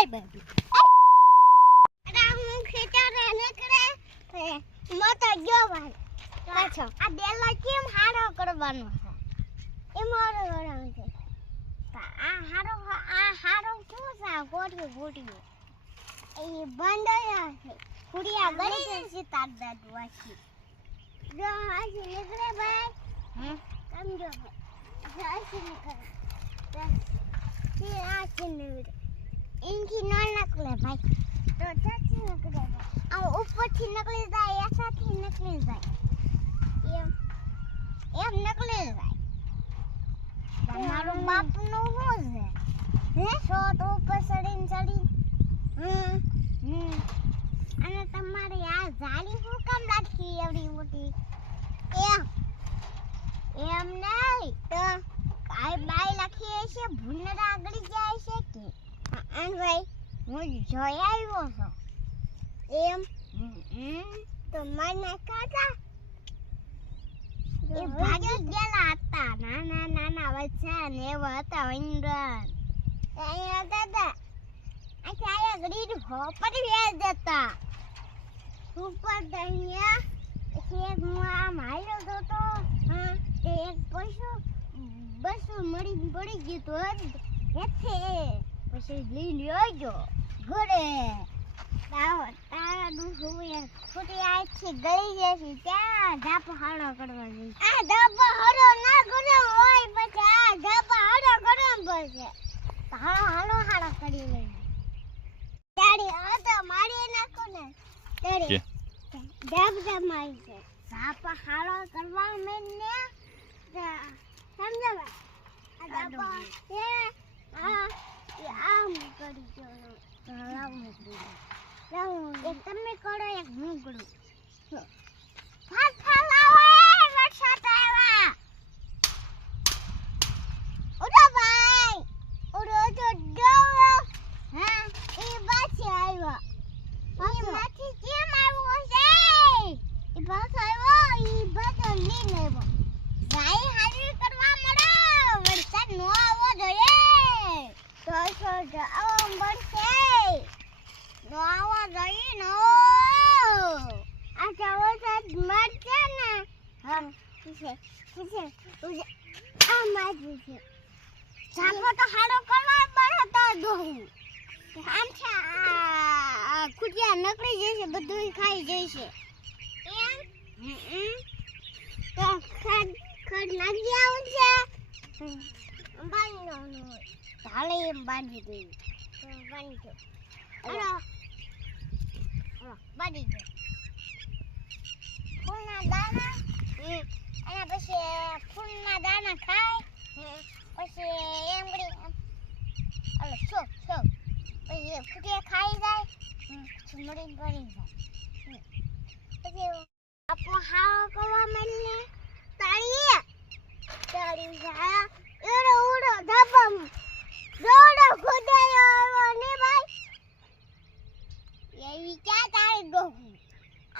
આય બાપી અરે હું ખેતરે નીકળે મત ગયો ભાઈ પાછો આ બેલા કેમ હારો કરવાનો છે એ મારો વરામ છે આ હારો શું છે ગોટી એ બંડયા છે કુડિયા ગળી છે તાર દાદુ વાસી જો આજી નીકળે ભાઈ સમજો આજી નીકળે તે આજી નીકળે इनकी न निकले भाई तो चाची निकले और ऊपर થી निकली जाए ऐसा થી निकली जाए एम निकले जाए તમારો બાપ નો શું છે હે શોટ ઉપર ચડી અને તમારે આ જાળી શું કામ રાખી એવડી મોટી એમ નહીં તો કાઈ બાઈ લખી છે ભૂનરા આગળ જાય છે કે અને ભાઈ હું જોઈ આવ્યો છું એમ તો મને કાકા એ ભાગ્ય ગયેલા હતા નાના બચ્ચા ને એવા હતા વંદન અહીંયા દાદા આયા ગરીબ હોપર વેચ દેતા ઉપર દઅહીંયા એક માં માર્યો તો તે એક બસો મળી પડી ગયું તો હેઠે પછી લઈને આવ્યો ઘરે તારા દુઃખ ખોટી આ છે ગળી જશે ત્યાં ધાપા હાડો કરવા જઈશ આ ધાપા હાડો ના કરે હોય પછી આ ધાપા હાડો કરવા પડશે હાડો કરી લઈ તારી આ તો મારી નાખો ને તારી ધાપા મારી છે ધાપા હાડો કરવા મેને સમજો આ ધાપા એ આમ કરી જો એક તમે કરો એક હું કરું ફાટ ફાલાવો વરસાદ આવ્યા ઓડો ભાઈ ઓડો તો ડોરો હા એ પાછી આવ્યા એ માથી કેમ આવ્યો છે એ પાછો આવ્યો એ બધો લઈને આવ્યો ભાઈ હાજરી કરવા મળો વરસાદ નો આવવો જોઈએ તો આવો મળશે નો આવો જોઈએ નો આ ચાવો સાથ મળશે ને હમ છે આ માજી છે સાપો તો હાડો કરવા બળો તો દોહું આમ છે આ કુટિયા નકળી જશે બધું ખાઈ જશે એમ તો ખડ લાગી આવશે બાંધો નો હાલે એમ બાંધી દે બાંધો અરે બાંધી દે ફૂલના દાણા અને પછી ફૂલના દાણા ખાય પછી એમ કરી અલે છો પછી ફૂટે ખાઈ જાય પછી મરીને પડી જાય પછી આપો હાવ કરવા મળને તાળી જાય એડો ઉડો ધાબમ દોડો ખોદાયો ને ભાઈ એવી ક્યાં તારે ડોહું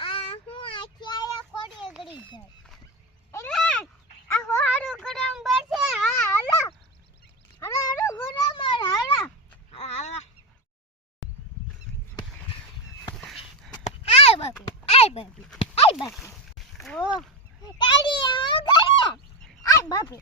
આ હું આખી આયા કોડી ગડી જાય એટલે આ હોડો ગરમ બસે હા હાલો ગરમ હાલો આય બાપી ઓ તારી આ ગરે આય બાપી